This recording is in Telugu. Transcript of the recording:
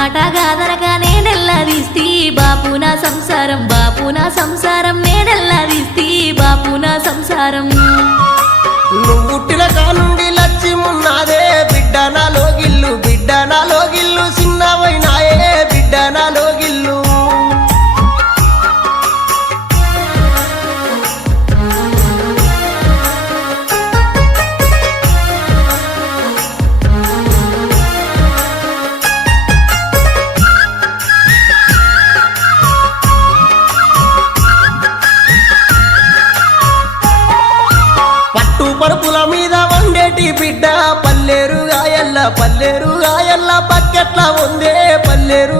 మాట గాదరగా నేనెల్లదీస్తి బాపు నా సంసారం, బాపు నా సంసారం, నేనెల్లదీస్తి బాపు నా సంసారం. నువ్వు పుట్టిన కానుండి లచ్చిమున్నాదే బిడ్డ నాలో గిల్లు, బిడ్డ నాలో గిల్లు, చిన్నవైనాయే బిడ్డ నాలో గిల్లు. పరుపుల మీద వండేటి బిడ్డ పల్లేరుగాయల్ల, పల్లేరుగాయల్ల పక్కెట్ల ఉందే పల్లేరు